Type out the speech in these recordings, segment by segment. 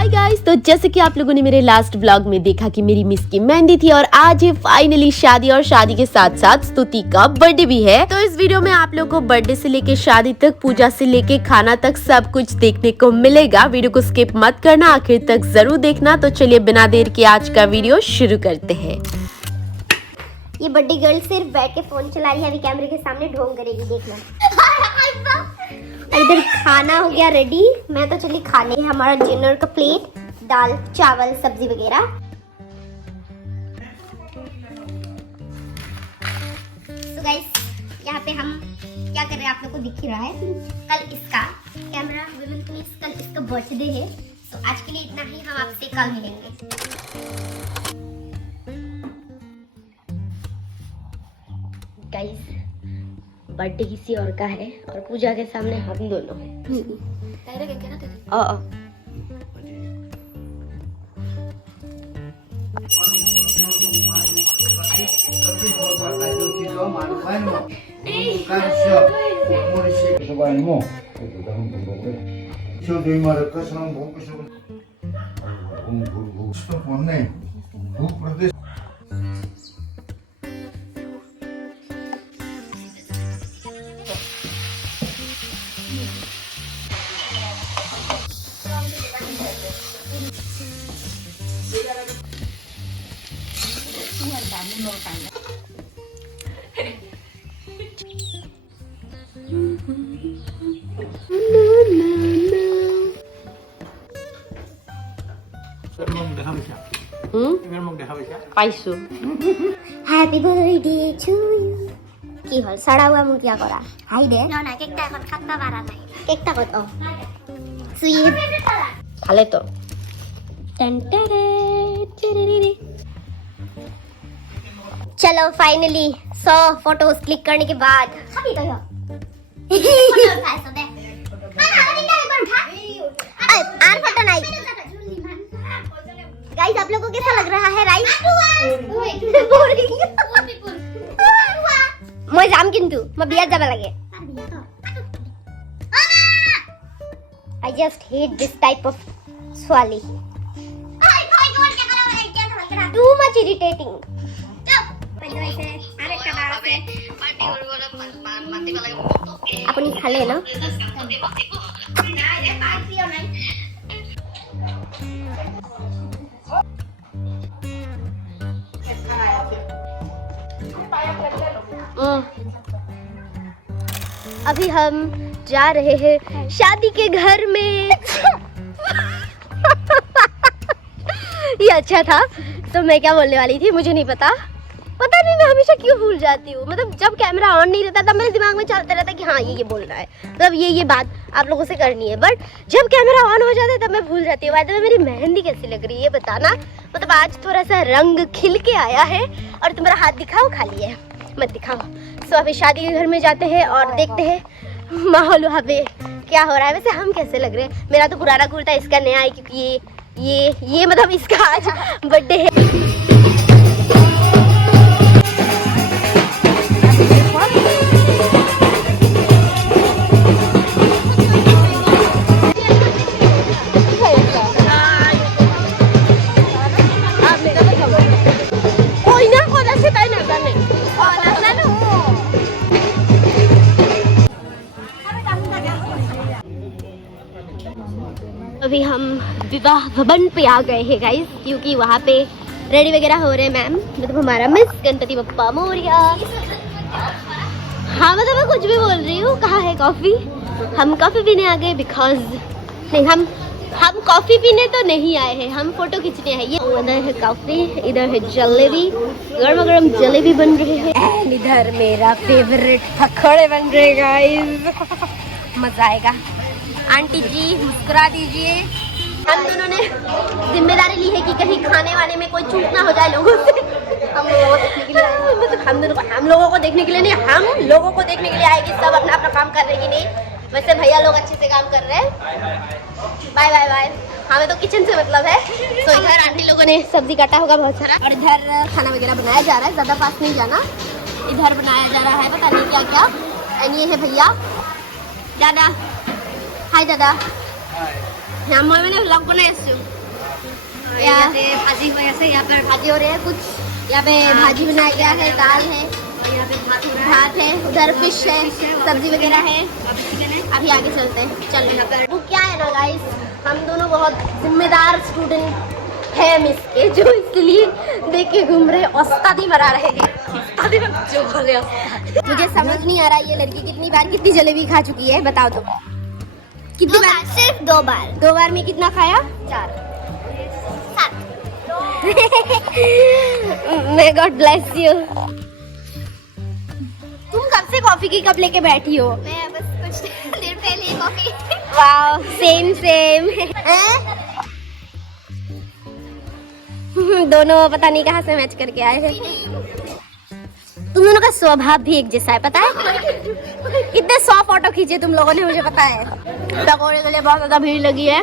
Hi guys, तो जैसे कि आप लोगों ने मेरे लास्ट ब्लॉग में देखा कि मेरी मिस की मेहंदी थी और आज है फाइनली शादी और शादी के साथ साथ स्तुति का बर्थडे भी है। तो इस वीडियो में आप लोगों को बर्थडे से लेके शादी तक, पूजा से लेके खाना तक सब कुछ देखने को मिलेगा। वीडियो को स्किप मत करना, आखिर तक जरूर देखना। तो चलिए बिना देर के आज का वीडियो शुरू करते हैं। ये बड्डी गर्ल सिर्फ बैठ के फोन चला रही है, अभी कैमरे के सामने ढोंग करेगी, देखना। इधर खाना हो गया रेडी, मैं तो चली खाने। हमारा डिनर का प्लेट, दाल चावल सब्जी वगैरह। तो गाइस यहाँ पे हम क्या कर रहे हैं आप लोग को दिख ही रहा है। कल इसका कैमरा विमेन प्लीज, कल इसका बर्थडे है, तो आज के लिए इतना ही। हम आपसे कल मिलेंगे। गाइस बर्थडे किसी और का है और पूजा के सामने हम दोनों हैं। পাইছো হ্যাপি বার্থডে টু ইউ। কি হল সাড়া হুয়া মুখ क्या করা? হাই দে না না, কেকটা এখন খাতা বাড়া নাই। কেকটা কত? সুইট খালে তো चलो फाइनली 100 फोटोज क्लिक करने के बाद गाइस आप लोगों को कैसा लग रहा है राइस? मैं जाम किंतु मैं बिया जाबा लगे। I just hate this type of swali. Too much irritating. अपनी खा ले ना। अभी हम जा रहे हैं शादी के घर में। ये अच्छा था। तो मैं क्या बोलने वाली थी मुझे नहीं पता नहीं, मैं हमेशा क्यों भूल जाती हूँ। मतलब जब कैमरा ऑन नहीं रहता तब मेरे दिमाग में चलता रहता कि हाँ ये बोलना है, मतलब ये बात आप लोगों से करनी है। बट जब कैमरा ऑन हो जाता है तब मैं भूल जाती हूँ। वैसे मेरी मेहंदी कैसी लग रही है बताना। मतलब आज थोड़ा सा रंग खिल के आया है। और तुम्हारा हाथ दिखाओ, खाली है मत दिखाओ। सो अभी शादी के घर में जाते हैं और देखते हैं माहौल वहाँ पे क्या हो रहा है। वैसे हम कैसे लग रहे हैं? मेरा तो पुराना कुर्ता, इसका नया है क्योंकि ये मतलब इसका आज बर्थडे है। अभी हम विवाह भवन पे आ गए हैं गाइस, क्योंकि वहाँ पे रेडी वगैरह हो रहे हैं मैम, मतलब हमारा मिस गणपति बप्पा मोरिया। हाँ मतलब मैं कुछ भी बोल रही हूँ। कहाँ है कॉफ़ी? हम कॉफ़ी पीने आ गए बिकॉज नहीं, हम कॉफ़ी पीने तो नहीं आए हैं, हम फोटो खींचने आए। ये उधर है कॉफ़ी, इधर है जलेबी, गर्मा गर्म जलेबी बन रही है। एंड इधर मेरा फेवरेट पकौड़े बन रहे गाइस। मजा आएगा। आंटी जी मुस्कुरा दीजिए। हम दोनों ने जिम्मेदारी ली है कि कहीं खाने वाने में कोई चूक ना हो जाए लोगों से। हम लोगों को देखने के लिए आए, मतलब हम लोगों को देखने के लिए नहीं, हम लोगों को देखने के लिए आए कि सब अपना अपना काम कर रहे कि नहीं। वैसे भैया लोग अच्छे से काम कर रहे हैं। Bye bye bye. हमें तो किचन से मतलब है। तो इधर आंटी लोगों ने सब्जी काटा होगा बहुत सारा, और इधर खाना वगैरह बनाया जा रहा है। ज़्यादा पास नहीं जाना, इधर बनाया जा रहा है पता नहीं क्या क्या। एंड ये है भैया दादा। हाय दादा। मैं मैंने व्लॉग बनाया भाजी हो ऐसे यहाँ पर भाजी हो रही है कुछ यहाँ पे भाजी बनाया गया है दाल है और यहाँ पे भात है उधर फिश है सब्जी वगैरह है अभी आगे चलते हैं चलो वो क्या है ना गाइस हम दोनों बहुत जिम्मेदार स्टूडेंट है मिस के जो इसलिए देख के घूम रहे औस्तादी मरा रहे हैं जो बोले मुझे समझ नहीं आ रहा ये लड़की कितनी जलेबी खा चुकी है बताओ तो कितनी बार सिर्फ 2 बार में कितना खाया 4 मैं गॉड ब्लेस यू तुम कब से कॉफी की कप लेके बैठी हो मैं बस कुछ देर पहले कॉफी वाओ सेम दोनों पता नहीं कहाँ से मैच करके आए हैं तुम दोनों का स्वभाव भी एक जैसा है पता है कितने 100 फोटो खींचे तुम लोगों ने मुझे पता है पकौड़े के लिए बहुत ज्यादा भीड़ लगी है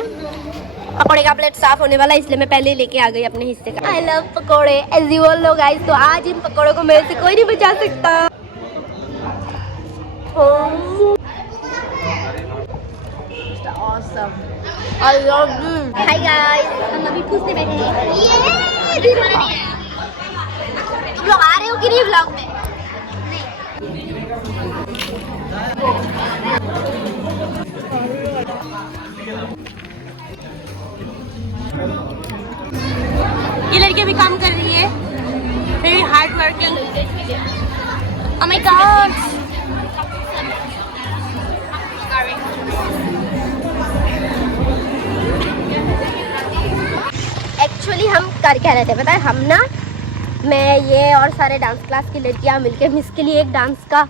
पकौड़े का प्लेट साफ होने वाला इसलिए मैं पहले ही लेके आ गई अपने हिस्से का I love pakode as you all know guys तो आज इन पकौड़ों को मेरे से कोई नहीं बचा सकता I love you. Hi guys, हम अभी पूछने बैठे हैं। ये तुम लोग आ रहे हो कि नहीं व्लॉग में? ये लड़की भी काम कर रही है। Very hard working. Oh my God. Actually हम कर क्या रहे थे पता है हम ना मैं ये और सारे डांस क्लास की लड़कियां मिलके मिस के लिए एक डांस का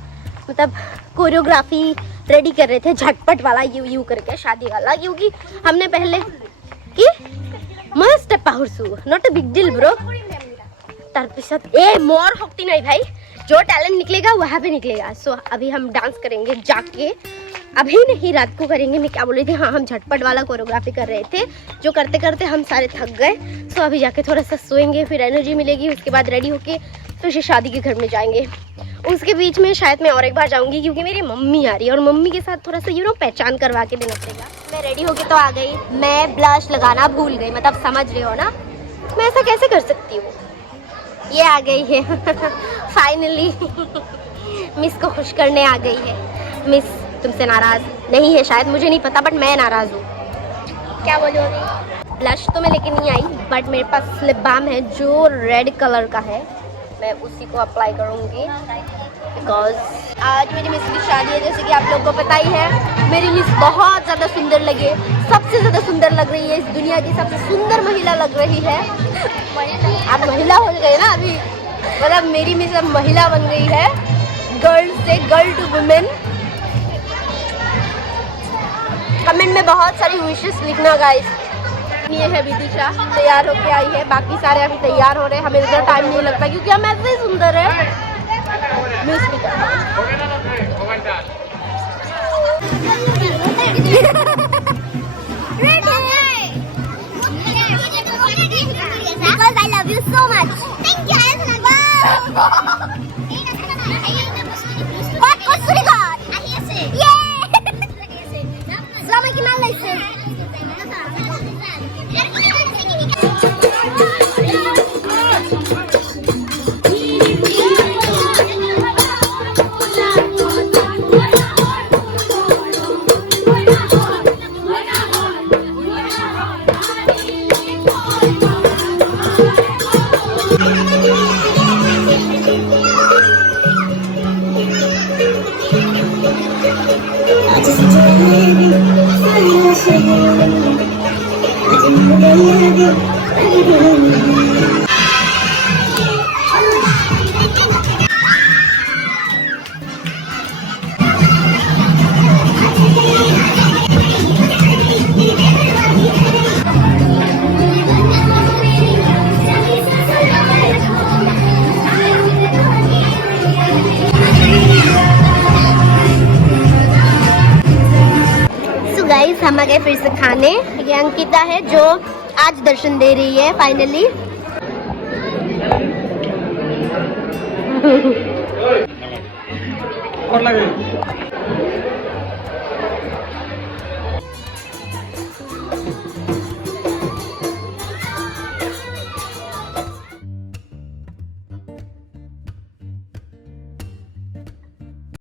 मतलब कोरियोग्राफी रेडी कर रहे थे झटपट वाला यू करके शादी वाला क्योंकि हमने पहले कि मस्त पाहुरसू not a big deal bro तरपिसत ए मोर होती नहीं भाई जो टैलेंट निकलेगा वहाँ पे निकलेगा सो अभी हम डांस करेंगे जाके अभी नहीं रात को करेंगे मैं क्या बोल रही थी हाँ हम झटपट वाला कोरियोग्राफी कर रहे थे जो करते करते हम सारे थक गए सो अभी जाके थोड़ा सा सोएंगे फिर एनर्जी मिलेगी उसके बाद रेडी होके फिर से शादी के घर में जाएंगे उसके बीच में शायद मैं और एक बार जाऊंगी क्योंकि मेरी मम्मी आ रही है और मम्मी के साथ थोड़ा सा पहचान करवा के देना पड़ेगा मैं रेडी होके तो आ गई मैं ब्लश लगाना भूल गई मतलब समझ रहे हो ना मैं ऐसा कैसे कर सकती हूँ ये आ गई है फाइनली मिस को खुश करने आ गई है मिस तुमसे नाराज नहीं है शायद मुझे नहीं पता बट मैं नाराज हूँ क्या बोलोगी ब्लश तो मैं लेके नहीं आई बट मेरे पास लिप बाम है जो रेड कलर का है मैं उसी को अप्लाई करूँगी बिकॉज आज मेरी मिस की शादी है जैसे कि आप लोगों को पता ही है मेरी मिस बहुत ज़्यादा सुंदर लगे सबसे ज़्यादा सुंदर लग रही है इस दुनिया की सबसे सुंदर महिला लग रही है आप महिला हो गए ना अभी मतलब मेरी मिस अब महिला बन गई है गर्ल से गर्ल टू वुमेन कमेंट में बहुत सारी विशेस लिखना गाइस ये है विदिशा तैयार होके आई है बाकी सारे अभी तैयार हो रहे हैं हमें इतना टाइम नहीं लगता क्योंकि हम ऐसे ही सुंदर है Because I love you so much. Thank you. What was it called? Yeah. Selamat kenal Lisa. हम आ गए फिर से खाने ये अंकिता है जो आज दर्शन दे रही है फाइनली और लगे